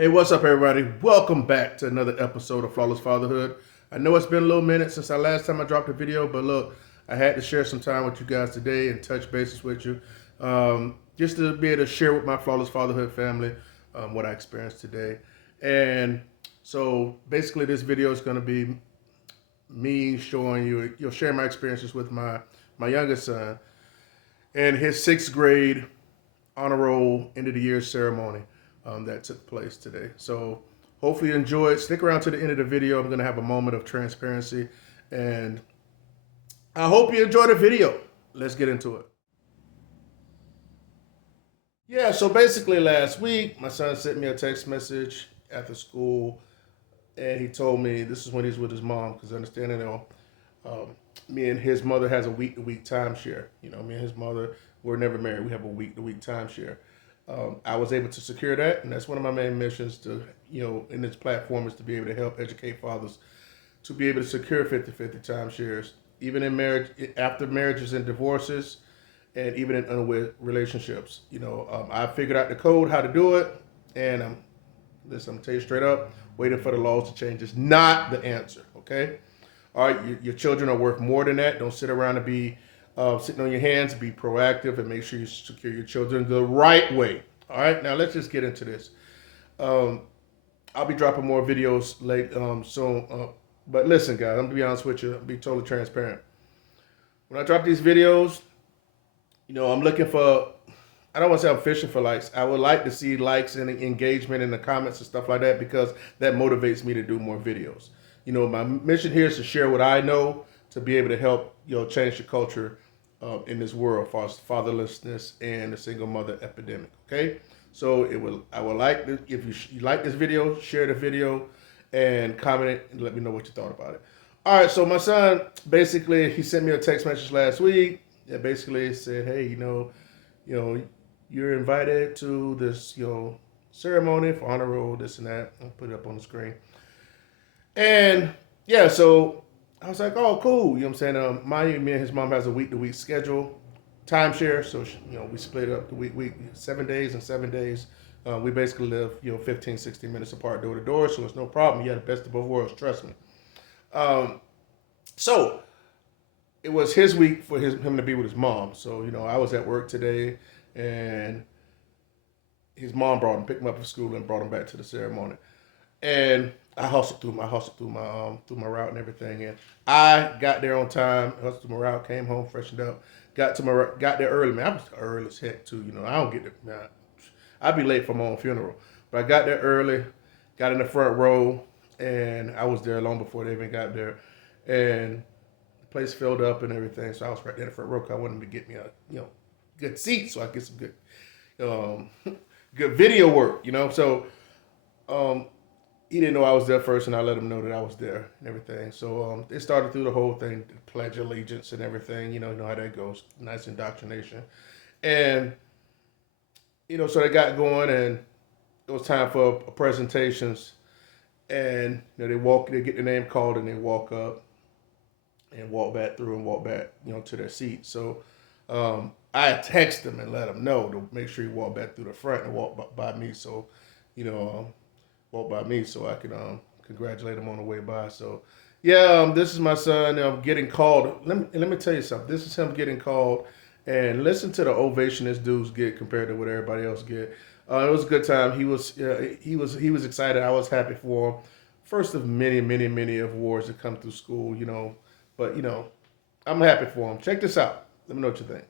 Hey, what's up, everybody? Welcome back to another episode of Flawless Fatherhood. I know it's been a little minute since the last time I dropped a video, but look, I had to share some time with you guys today and touch bases with you, just to be able to share with my Flawless Fatherhood family what I experienced today. And so basically this video is going to be me showing you, sharing my experiences with my youngest son and his sixth grade honor roll end of the year ceremony that took place today. So hopefully you enjoy it. Stick around to the end of the video. I'm going to have a moment of transparency, and I hope you enjoy the video. Let's get into it. Yeah, so basically last week, my son sent me a text message after school, and he told me this is when he's with his mom, because understanding, me and his mother has a week-to-week timeshare. You know, me and his mother, we're never married. We have a week-to-week timeshare. I was able to secure that, and that's one of my main missions to, in this platform, is to be able to help educate fathers to be able to secure 50-50 timeshares, even in marriage, after marriages and divorces, and even in unwed relationships. I figured out the code, how to do it, and I'm gonna tell you straight up, waiting for the laws to change is not the answer, okay? All right, your children are worth more than that. Don't sit around and be sitting on your hands. Be proactive and make sure you secure your children the right way. All right, now let's just get into this. I'll be dropping more videos late soon. But listen, guys, I'm gonna be honest with you. I'll be totally transparent. When I drop these videos, I'm looking for, I don't want to say I'm fishing for likes. I would like to see likes and engagement in the comments and stuff like that, because that motivates me to do more videos. My mission here is to share what I know to be able to help, change the culture in this world for fatherlessness and the single mother epidemic. Okay, so I would like to, if you like this video, share the video and comment it and let me know what you thought about it. All right, so my son, basically, he sent me a text message last week that basically said, hey, you're invited to this, ceremony for honor roll, this and that. I'll put it up on the screen. And yeah, so I was like, oh, cool. You know what I'm saying? Me and his mom has a week-to-week schedule, timeshare. So, we split up the week, 7 days and 7 days. We basically live, 15, 16 minutes apart, door to door. So it's no problem. You got the best of both worlds. Trust me. So it was his week for him to be with his mom. So, I was at work today, and his mom picked him up from school and brought him back to the ceremony. And I hustled through my route and everything, and I got there on time. Hustled through my route, came home, freshened up, got there early. Man, I was early as heck too. I don't get there. I'd be late for my own funeral, but I got there early, got in the front row, and I was there long before they even got there, and the place filled up and everything. So I was right there in the front row because I wanted to get me a good seat so I get some good good video work. So. He didn't know I was there first, and I let him know that I was there and everything. So they started through the whole thing, the Pledge of Allegiance and everything. You know how that goes. Nice indoctrination. And, so they got going, and it was time for presentations. And, they get their name called, and they walk up and walk back through and walk back, to their seat. So I text them and let them know to make sure he walk back through the front and walk by me. So, walk by me so I could congratulate him on the way by. So yeah, this is my son getting called. Let me tell you something. This is him getting called, and listen to the ovation this dude's get compared to what everybody else get. It was a good time. He was excited. I was happy for him. First of many awards that come through school, but I'm happy for him. Check this out. Let me know what you think.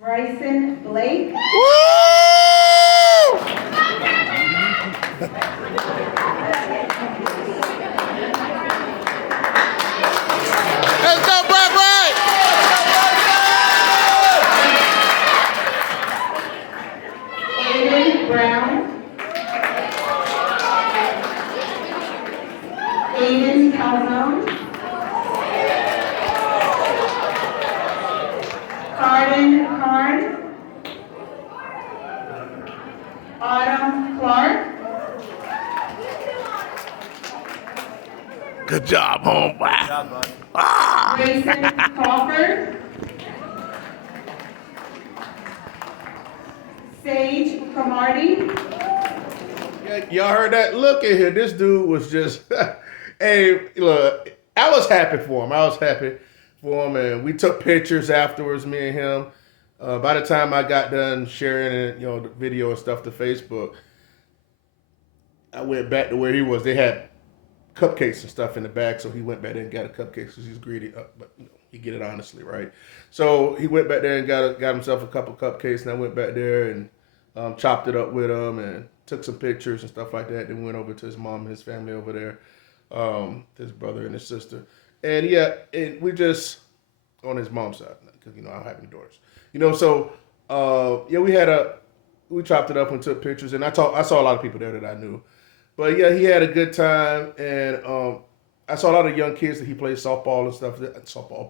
Bryson Blake. Woo! Let's go, Broadway! Aiden Brown. Aiden Calhoun. Carden Karn. Autumn Clark. Good job, homeboy. Grayson Crawford. Camardi. Yeah, y'all heard that? Look at here. This dude was just, hey, look, I was happy for him. I was happy for him. And we took pictures afterwards, me and him. By the time I got done sharing it, the video and stuff to Facebook, I went back to where he was. They had cupcakes and stuff in the back, so he went back there and got a cupcake because he's greedy. But he get it honestly, right? So he went back there and got himself a couple cupcakes, and I went back there and chopped it up with him and took some pictures and stuff like that. Then went over to his mom and his family over there, his brother and his sister, and and we just on his mom's side because I don't have any daughters, So we chopped it up and took pictures, and I saw a lot of people there that I knew. But yeah, he had a good time, and I saw a lot of young kids that he played softball and stuff,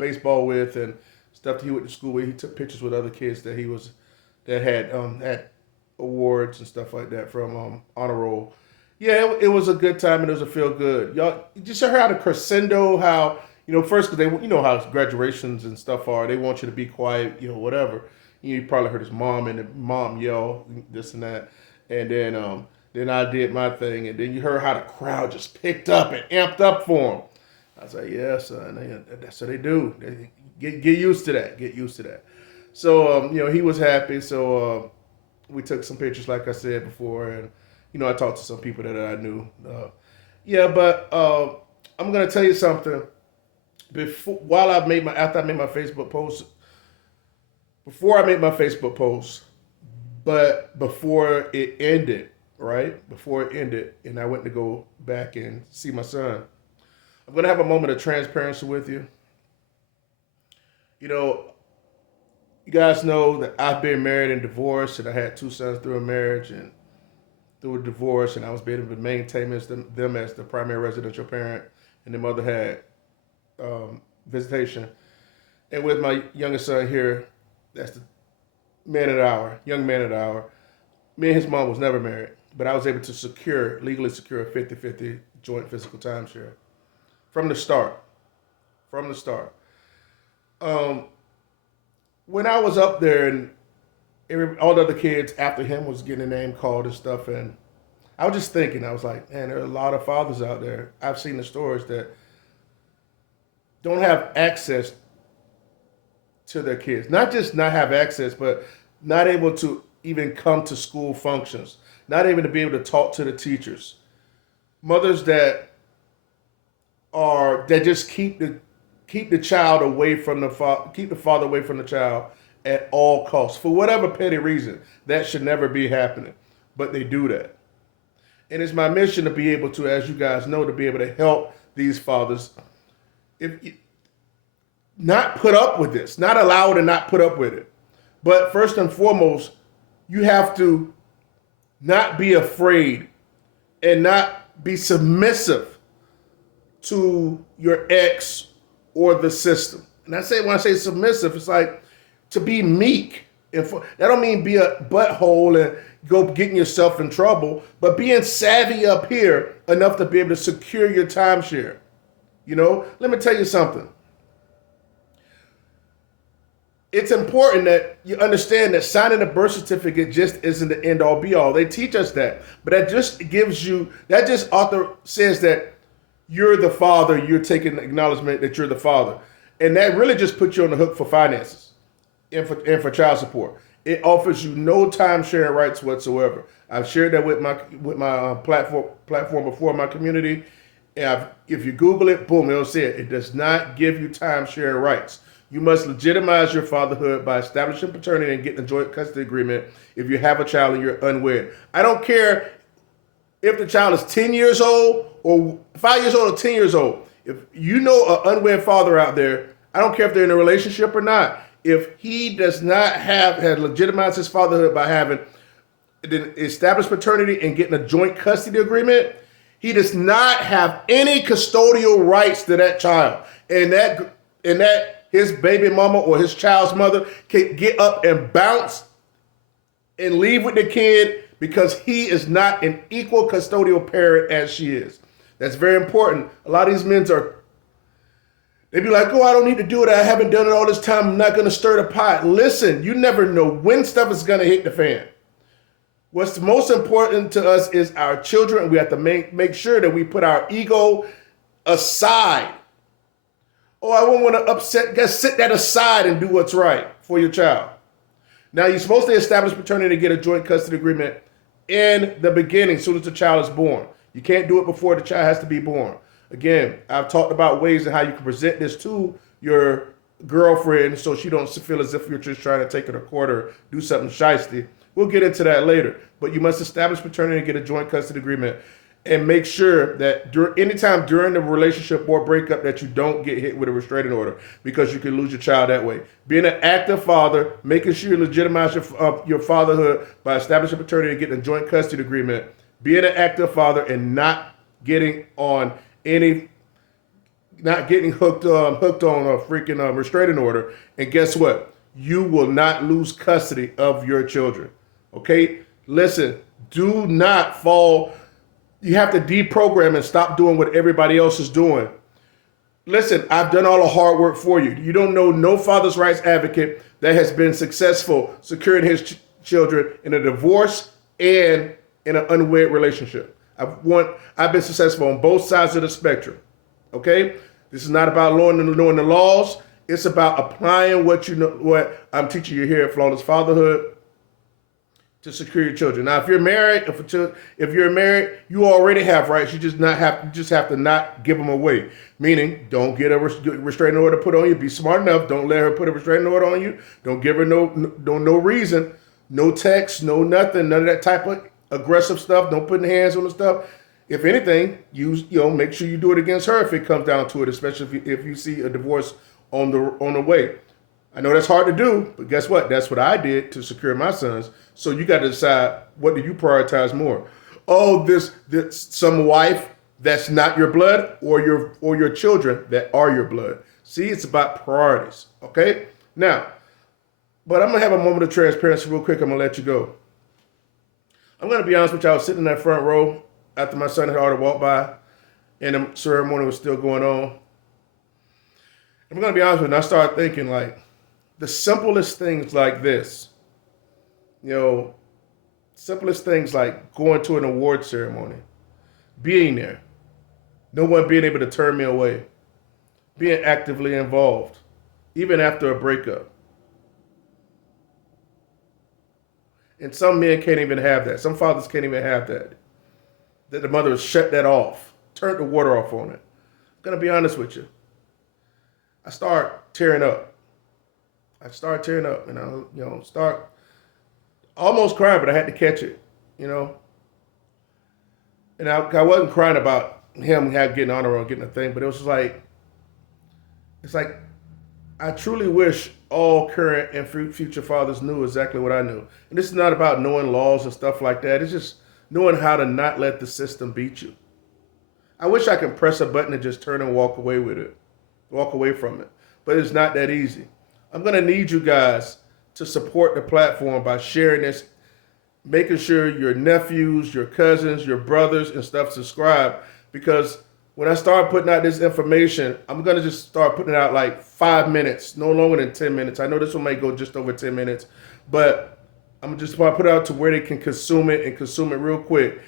baseball with, and stuff that he went to school with. He took pictures with other kids that had awards and stuff like that from honor roll. Yeah, it was a good time and it was a feel good. Y'all just heard how the crescendo, how first because they how graduations and stuff are. They want you to be quiet, whatever. You probably heard his mom and the mom yell this and that, and then I did my thing, and then you heard how the crowd just picked up and amped up for him. I was like, yeah, son, that's what they do. Get used to that. Get used to that. So, he was happy. So we took some pictures, like I said before, and I talked to some people that I knew. But I'm gonna tell you something. After I made my Facebook post, before I made my Facebook post, but before it ended. Right before it ended, and I went to go back and see my son. I'm gonna have a moment of transparency with you. You guys know that I've been married and divorced, and I had two sons through a marriage and through a divorce, and I was able to maintain them as the primary residential parent, and the mother had visitation. And with my youngest son here, that's the young man of the hour. Me and his mom was never married, but I was able to legally secure a 50-50 joint physical timeshare from the start. When I was up there and all the other kids after him was getting a name called and stuff, and I was just thinking, I was like, man, there are a lot of fathers out there. I've seen the stories that don't have access to their kids. Not just not have access, but not able to even come to school functions, not even to be able to talk to the teachers. Mothers that just keep the child away from keep the father away from the child at all costs for whatever petty reason. That should never be happening, but they do that. And it's my mission to be able to, as you guys know, to be able to help these fathers, not put up with this, not allow it and not put up with it. But first and foremost, you have to not be afraid and not be submissive to your ex or the system. And when I say submissive, it's like to be meek. That don't mean be a butthole and go getting yourself in trouble, but being savvy up here enough to be able to secure your timeshare. Let me tell you something. It's important that you understand that signing a birth certificate just isn't the end all be all. They teach us that, but that just author says that you're the father, you're taking acknowledgement that you're the father. And that really just puts you on the hook for finances and for child support. It offers you no time sharing rights whatsoever. I've shared that with my platform before, my community. And if you Google it, boom, it'll say it. It does not give you time sharing rights. You must legitimize your fatherhood by establishing paternity and getting a joint custody agreement if you have a child and you're unwed. I don't care if the child is 10 years old or 5 years old or 10 years old. If you know an unwed father out there, I don't care if they're in a relationship or not. If he does not have legitimized his fatherhood by having established paternity and getting a joint custody agreement, he does not have any custodial rights to that child. And that his baby mama or his child's mother can get up and bounce and leave with the kid because he is not an equal custodial parent as she is. That's very important. A lot of these men they be like, oh, I don't need to do it. I haven't done it all this time. I'm not going to stir the pot. Listen, you never know when stuff is going to hit the fan. What's most important to us is our children. We have to make sure that we put our ego aside. Oh, I won't want to upset. Just sit that aside and do what's right for your child. Now, you're supposed to establish paternity to get a joint custody agreement in the beginning, as soon as the child is born. You can't do it before the child has to be born. Again, I've talked about ways and how you can present this to your girlfriend so she don't feel as if you're just trying to take her to court or do something shiesty. We'll get into that later. But you must establish paternity to get a joint custody agreement and make sure that anytime during the relationship or breakup that you don't get hit with a restraining order, because you can lose your child that way. Being an active father, making sure you legitimize your fatherhood by establishing paternity and getting a joint custody agreement. Being an active father and not getting hooked on a freaking restraining order. And guess what? You will not lose custody of your children. Okay? Listen, do not fall. You have to deprogram and stop doing what everybody else is doing. Listen, I've done all the hard work for you. You don't know no father's rights advocate that has been successful securing his children in a divorce and in an unwed relationship. I've been successful on both sides of the spectrum. Okay? This is not about knowing the laws. It's about applying what I'm teaching you here at Flawless Fatherhood to secure your children. Now, if you're married, you already have rights. You just have to not give them away. Meaning, don't get a restraining order put on you. Be smart enough. Don't let her put a restraining order on you. Don't give her no reason, no text, no nothing, none of that type of aggressive stuff. Don't put hands on the stuff. If anything, make sure you do it against her if it comes down to it, especially if you see a divorce on the way. I know that's hard to do, but guess what? That's what I did to secure my sons. So you got to decide, what do you prioritize more? Oh, this some wife that's not your blood, or your children that are your blood. See, it's about priorities. Okay? Now, but I'm gonna have a moment of transparency real quick. I'm gonna let you go. I'm gonna be honest with you. I was sitting in that front row after my son had already walked by, and the ceremony was still going on. I'm gonna be honest with you. And I started thinking, like, the simplest things like this, simplest things like going to an award ceremony, being there, no one being able to turn me away, being actively involved, even after a breakup. And some men can't even have that. Some fathers can't even have that. That the mother has shut that off, turned the water off on it. I'm going to be honest with you. I start tearing up. And I start almost crying, but I had to catch it, And I wasn't crying about him getting honor or getting a thing, but it was like, I truly wish all current and future fathers knew exactly what I knew. And this is not about knowing laws and stuff like that. It's just knowing how to not let the system beat you. I wish I could press a button and just turn and walk away from it. But it's not that easy. I'm going to need you guys to support the platform by sharing this, making sure your nephews, your cousins, your brothers and stuff subscribe, because when I start putting out this information, I'm going to just start putting it out like 5 minutes, no longer than 10 minutes. I know this one might go just over 10 minutes, but I'm just going to put it out to where they can consume it and consume it real quick,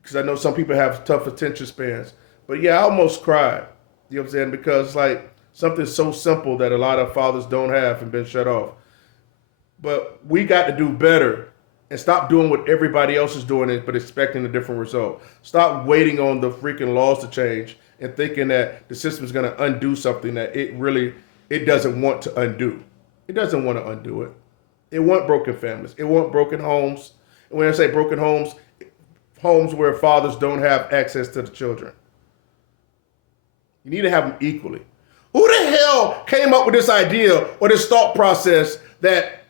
because I know some people have tough attention spans. But yeah, I almost cried, you know what I'm saying, because like something so simple that a lot of fathers don't have and been shut off. But we got to do better and stop doing what everybody else is doing, but expecting a different result. Stop waiting on the freaking laws to change and thinking that the system is going to undo something that it doesn't want to undo. It doesn't want to undo it. It wants broken families. It wants broken homes. And when I say broken homes, homes where fathers don't have access to the children. You need to have them equally. Who the hell came up with this idea or this thought process that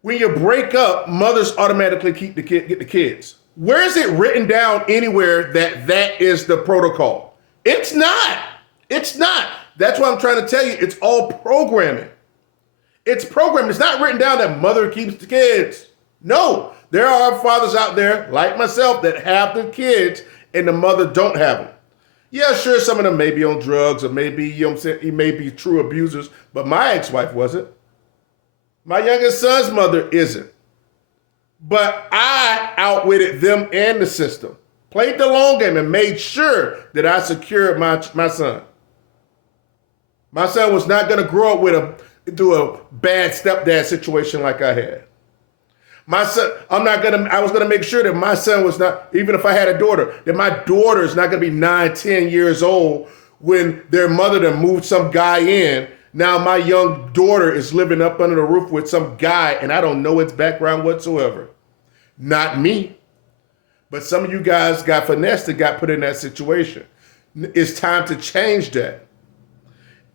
when you break up, mothers automatically get the kids? Where is it written down anywhere that is the protocol? It's not. It's not. That's what I'm trying to tell you. It's all programming. It's programming. It's not written down that mother keeps the kids. No, there are fathers out there like myself that have the kids and the mother don't have them. Yeah, sure, some of them may be on drugs or maybe, he may be true abusers, but my ex-wife wasn't. My youngest son's mother isn't. But I outwitted them and the system. Played the long game and made sure that I secured my son. My son was not going to grow up through a bad stepdad situation like I had. My son, I was gonna make sure that my son was not, even if I had a daughter, that my daughter is not gonna be 9, 10 years old when their mother done moved some guy in. Now my young daughter is living up under the roof with some guy and I don't know its background whatsoever. Not me. But some of you guys got finessed and got put in that situation. It's time to change that.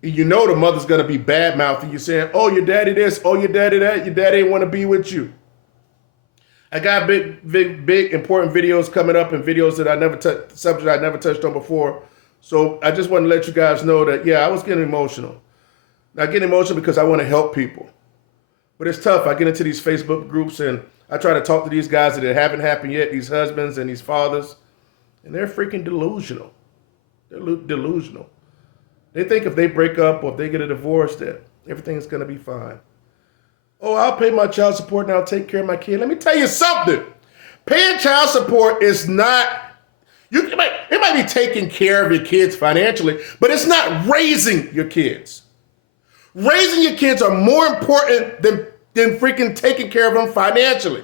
You know the mother's gonna be bad mouthing you saying, oh, your daddy this, oh, your daddy that, your daddy ain't wanna be with you. I got big, important videos coming up and videos that I never touched, subject I never touched on before. So I just want to let you guys know that, yeah, I was getting emotional. I get emotional because I want to help people. But it's tough. I get into these Facebook groups and I try to talk to these guys that it haven't happened yet, these husbands and these fathers, and they're freaking delusional. They're delusional. They think if they break up or if they get a divorce that everything's going to be fine. Oh, I'll pay my child support and I'll take care of my kid. Let me tell you something. Paying child support is not, it might be taking care of your kids financially, but it's not raising your kids. Raising your kids are more important than freaking taking care of them financially.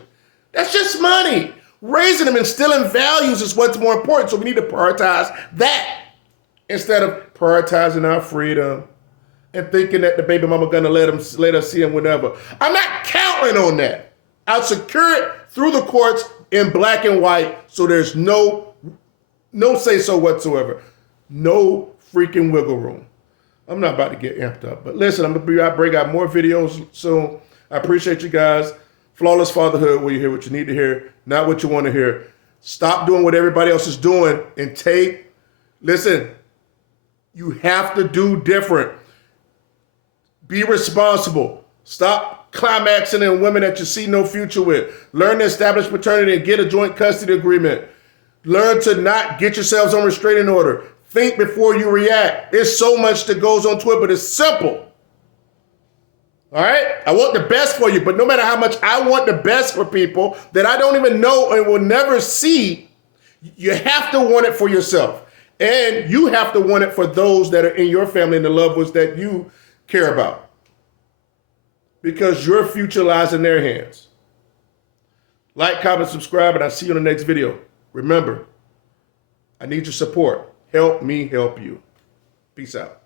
That's just money. Raising them, instilling values is what's more important. So we need to prioritize that instead of prioritizing our freedom and thinking that the baby mama gonna let us see him whenever. I'm not counting on that. I'll secure it through the courts in black and white, so there's no say so whatsoever. No freaking wiggle room. I'm not about to get amped up, but listen, I'm gonna bring out more videos soon. I appreciate you guys. Flawless Fatherhood, where you hear what you need to hear, not what you want to hear. Stop doing what everybody else is doing and listen, you have to do different. Be responsible. Stop climaxing in women that you see no future with. Learn to establish paternity and get a joint custody agreement. Learn to not get yourselves on restraining order. Think before you react. There's so much that goes on to it, but it's simple. All right? I want the best for you, but no matter how much I want the best for people that I don't even know and will never see, you have to want it for yourself. And you have to want it for those that are in your family and the loved ones that you care about, because your future lies in their hands. Like, comment, subscribe, and I'll see you in the next video. Remember, I need your support. Help me help you. Peace out.